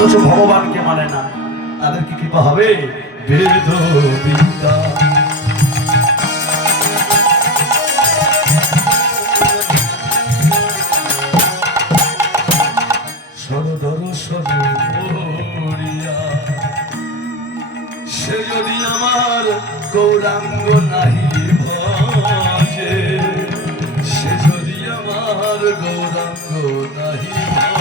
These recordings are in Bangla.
অথচ ভগবানকে মানে না। তাদের কি কৃপা হবে? সে যদি আমার গৌরাঙ্গ নাহি যদি আমার গৌরাঙ্গ নাহি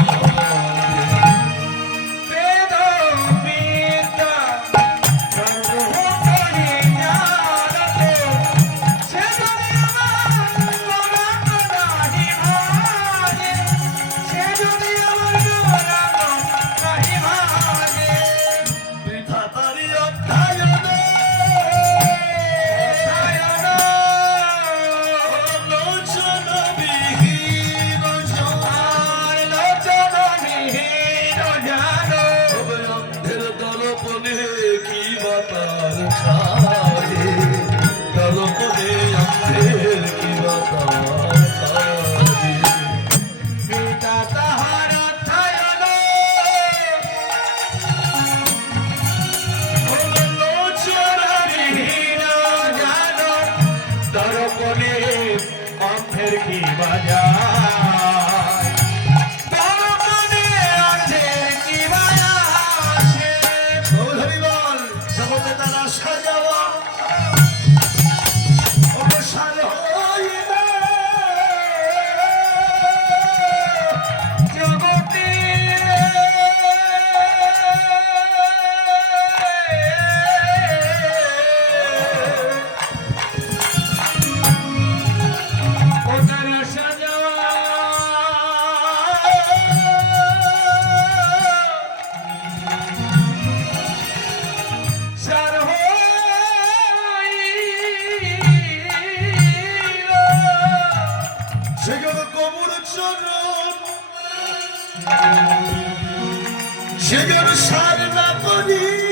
সে গেল সার না করিল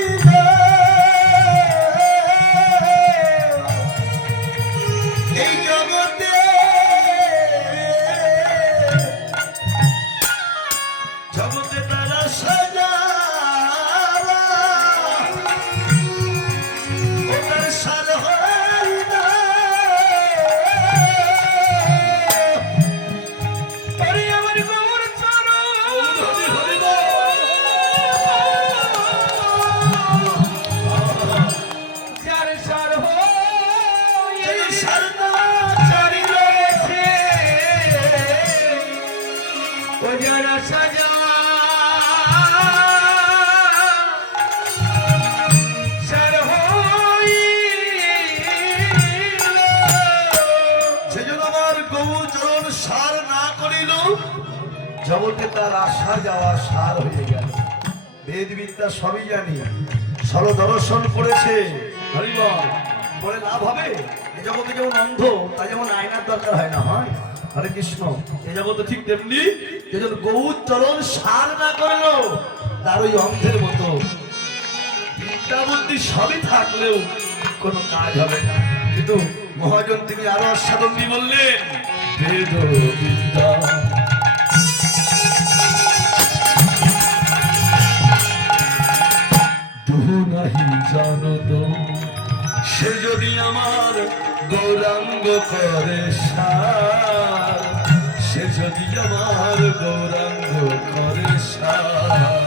জগতে তার আশা যাওয়া সার হয়ে গেল। বেদবিদ্যা সবই জানি। সরদর্শন করেছে। হরিবল, বলে লাভ হবে? এ জগতে যেমন অন্ধ তা যেমন আয়নার দরকার হয় না, হয়? হরে কৃষ্ণ, এ জগতে ঠিক তেমনি যেজন গৌচরণ সার না করল তার ওই অন্ধের মতো। বিদ্যা বুদ্ধি সবই থাকলেও কোনো কাজ হবে না। কিন্তু মহাজন তিনি আরও আস্বাদন বললেন বেদ বিদ্যা নাহি জানত সে যদি আমার গৌরাঙ্গ করে সার সে যদি আমার গৌরাঙ্গ করে সার।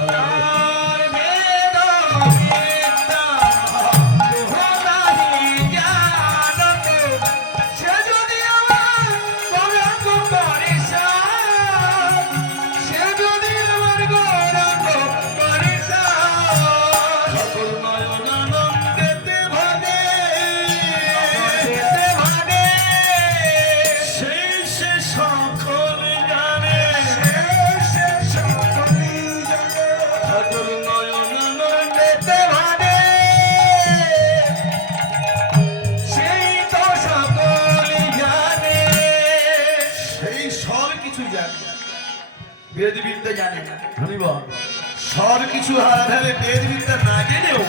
কিছু হারাধারে বেদ বিদ্যা না জেনেও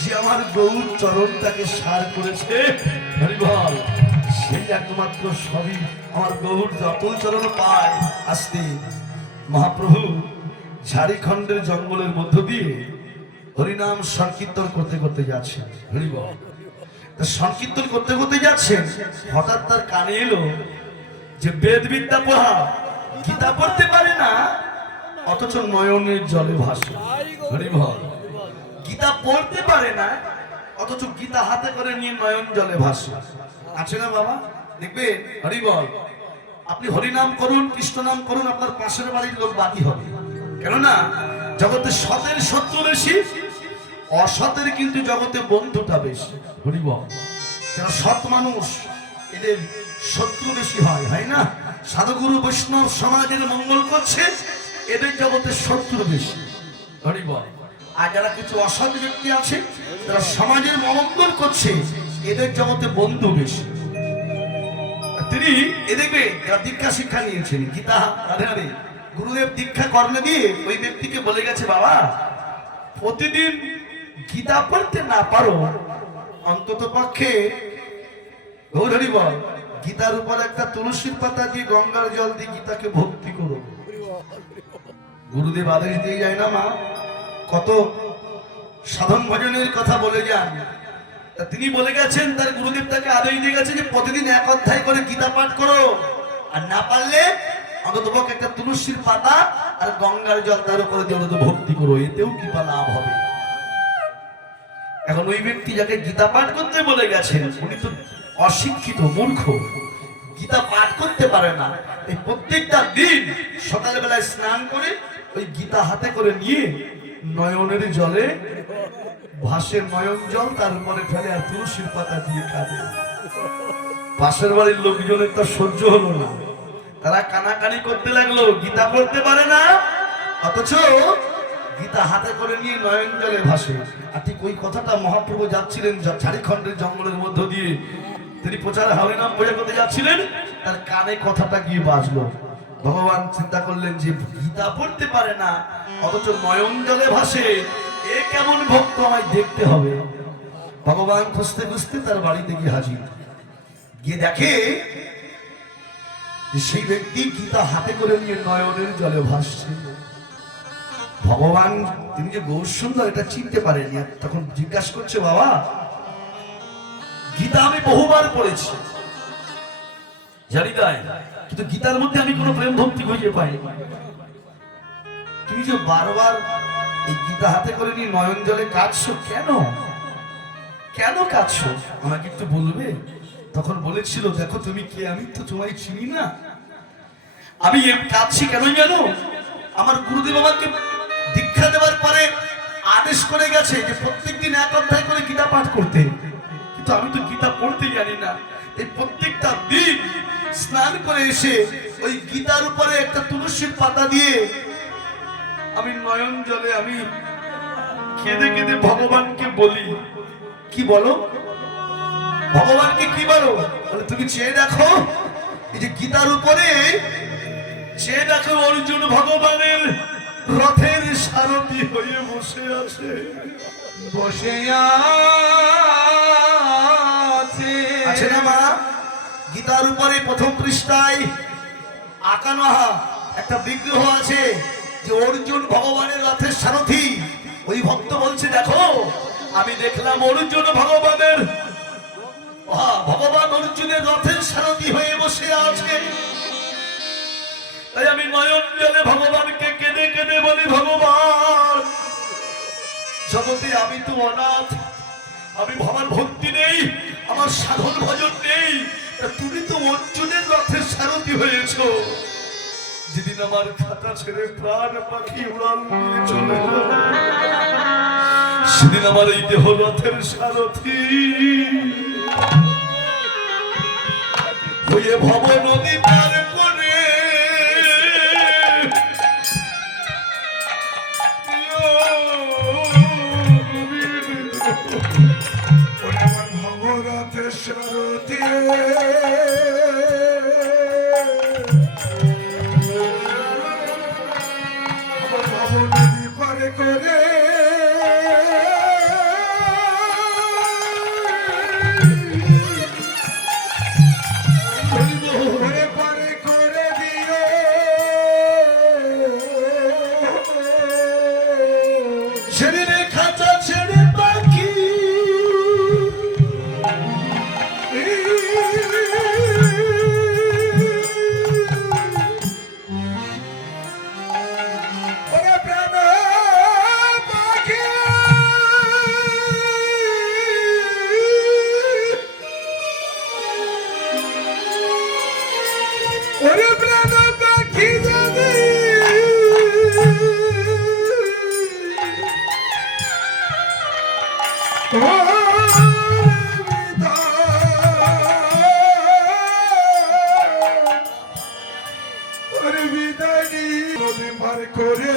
যে আমার গৌর চরণটাকে সার করেছে। হরিবল সেই একমাত্র সবই আমার গৌর যত চরণ পায় আসতে। মহাপ্রভু, ঝাড়খণ্ডের জঙ্গলের মধ্য দিয়ে হরিনাম সংকীর্তন করতে করতে যাচ্ছেন। হরিবল সংকীর্তন করতে করতে যাচ্ছেন, হঠাৎ তার কানে এলো যে বেদ বিদ্যা পড়া গীতা পড়তে পারে না। অথচ নয়নের জলে ভাসে। গীতা পড়তে পারে না, অথচ গীতা হাতে করে নিয়ে নয়ন জলে ভাসে। আছে না বাবা? দেখবেন হরিবল, আপনি হরিনাম করুন কৃষ্ণ নাম করুন, আপনার পাশের বাড়ির লোক বাকি হবে। কেননা, জগতে সতের শত্রু বেশি, অসতের কিন্তু জগতে বন্ধুটা বেশি। হরিবল কেন সৎ মানুষ, এদের শত্রু বেশি হয় হয় না? সাধুগুরু বৈষ্ণব সমাজের মঙ্গল করছে এদের জগতে শত্রু বেশি। আর যারা কিছু অসৎ ব্যক্তি আছে তারা সমাজের মঙ্গল করছে এদের জগতে বন্ধু বেশি। তিনি এ দেখবে যারা দীক্ষা শিক্ষা নিয়েছেন গীতা রাধে রাধে গুরুদেব দীক্ষা কর্মে দিয়ে ওই ব্যক্তিকে বলে গেছে বাবা প্রতিদিন গীতা পড়তে না পারো অন্তত পক্ষে গৌরী বল গীতার উপর একটা তুলসীর পাতা দিয়ে গঙ্গার জল দিয়ে গীতাকে ভক্তি করো। গুরুদেব আদেশ দিয়ে যায় না, মা। কত সাধন ভজনের কথা বলে যান। তিনি বলে গেছেন, তার গুরুদেব তাকে আদেশ দিয়ে গেছে যে প্রতিদিন এক অধ্যায় করে গীতা পাঠ করো। আর না পারলে অন্তত একটা তুলসীর পাতা আর গঙ্গার জল তার উপরে অন্তত ভক্তি করো, এতেও কৃপা লাভ হবে। এখন ওই ব্যক্তি যাকে গীতা পাঠ করতে বলে গেছেন, উনি তো অশিক্ষিত, মূর্খ। গীতা পাঠ করতে পারে না। এই প্রত্যেকটা দিন সকালবেলায় স্নান করে ওই গীতা হাতে করে নিয়ে নয়নের জলে, ভাসের নয়ন জল তার উপরে ফেলে আর তুলসীর পাতা দিয়ে কাঁদে। পাশের বাড়ির লোকজনের তো সহ্য হলো না। তারা কানাকানি করতে লাগল, গীতা পড়তে পারে না। অথচ গীতা হাতে করে নিয়ে নয়ন জলে ভাসে। আর ঠিক ওই কথাটা মহাপ্রভু যাচ্ছিলেন ঝাড়িখণ্ডের জঙ্গলের মধ্য দিয়ে। তিনি প্রচার হরিনাম পূজা করতে যাচ্ছিলেন, তার কানে কথাটা গিয়ে বাজলো। ভগবান চিন্তা করলেন যে গীতা পড়তে পারে না, অথচ নয়ন জলে ভাসে, এ কেমন ভক্ত আমায় দেখতে হবে? ভগবান খুঁজতে খুঁজতে তার বাড়িতে গিয়ে হাজির। গিয়ে দেখে সেই ব্যক্তি গীতা হাতে করে নিয়ে নয়নের জলে ভাসছে। ভগবান, তিনি যে গৌর সুন্দর, এটা চিনতে পারেনি তখন জিজ্ঞাসা করছে, বাবা, গীতা আমি বহুবার পড়েছি। জানি তাই কিন্তু গীতার মধ্যে আমি কোনো প্রেম ভক্তি খুঁজে পাই। তুমি যে বারবার এই গীতা হাতে করে নিয়ে নয়ন জলে কাঁদছো কেন? কেন কাঁদছো? আমাকে একটু বলবে? তখন বলেছিল, দেখো তুমি কে? আমি তো তোমায় চিনি না। আমি কাঁদছি কেন জানো? আমার গুরুদেব আমাকে দীক্ষা দেওয়ার পরে আদেশ করে গেছে যে প্রত্যেকদিন এক অধ্যায় করে গীতা পাঠ করতে। কিন্তু আমি তো গীতা পড়তে জানি না। এই প্রত্যেকটা দিন স্নান করে এসে ওই গীতার উপরে একটা তুলসীর পাতা দিয়ে আমি নয়ন জলে আমি কেঁদে কেঁদে ভগবানকে বলি। কি বলো? ভগবানকে কি বলো? বলে, তুমি চেয়ে দেখো, এই যে গীতার উপরে চেয়ে দেখো অর্জুন ভগবানের রথের সারথি হয়ে বসে আছে। বসে আছে না গীতার উপরে প্রথম পৃষ্ঠায় আঁকানো একটা বিগ্রহ আছে যে অর্জুন ভগবানের রথের সারথি। ওই ভক্ত বলছে, দেখো, আমি দেখলাম অর্জুন ভগবানের ভগবান অর্জুনের রথের সারথি হয়ে বসে আছে। তাই আমি নয়ন জলে ভগবানকে কেঁদে কেঁদে বলি, ভগবান, জগতে আমি তো অনাথ, আমি ভগবান ভক্তি নেই আমার সাধন ভজন নেই। তুমি তো অর্জুনের রথের সারথি হয়েছ। যেদিন আমার খাতা ছেড়ে প্রাণ পাখি উড়ান নিয়ে চলে সেদিন আমার এই দেহ রথের সারথি। হয়ে ভব নদী ভগরথের সারথি করে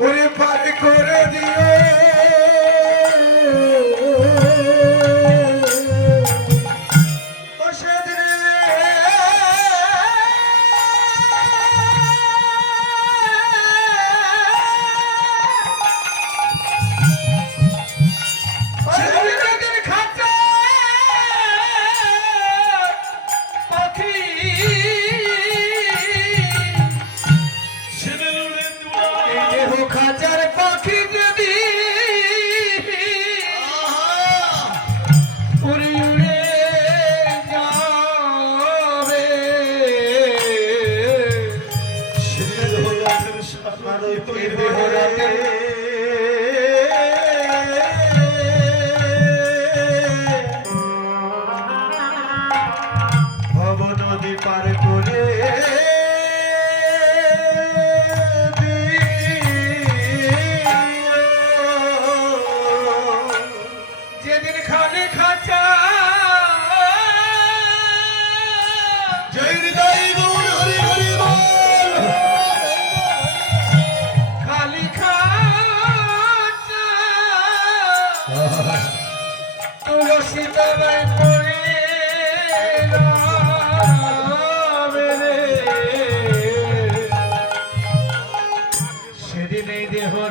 ওরে পার করে দিও।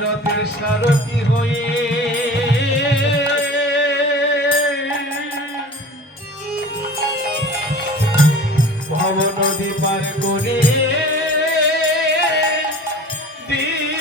রথের সারথি হয়ে ভব নদী পার করে দিও।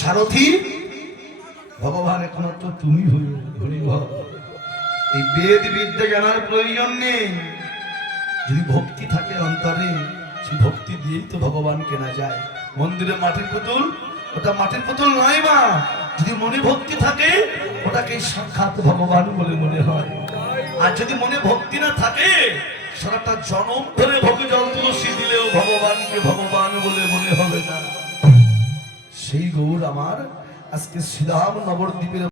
সারথি, ভগবান একমাত্র তুমি হরিভব এই বেদ বিদ্যা জানার প্রয়োজন নেই। যদি ভক্তি থাকে অন্তরে সেই ভক্তি দিয়েই তো ভগবান কেনা যায়। মন্দিরে মাটির পুতুল, ওটা মাটির পুতুল নয় মা। যদি মনে ভক্তি থাকে, ওটাকে সাক্ষাৎ ভগবান বলে মনে হয়। আর যদি মনে ভক্তি না থাকে, সারাটা জনম ধরে ভোগ জল তুলসী দিলেও ভগবানকে ভগবান বলে মনে হবে না। সেই গৌর আমার আজকে শ্রীরাম নবদ্বীপের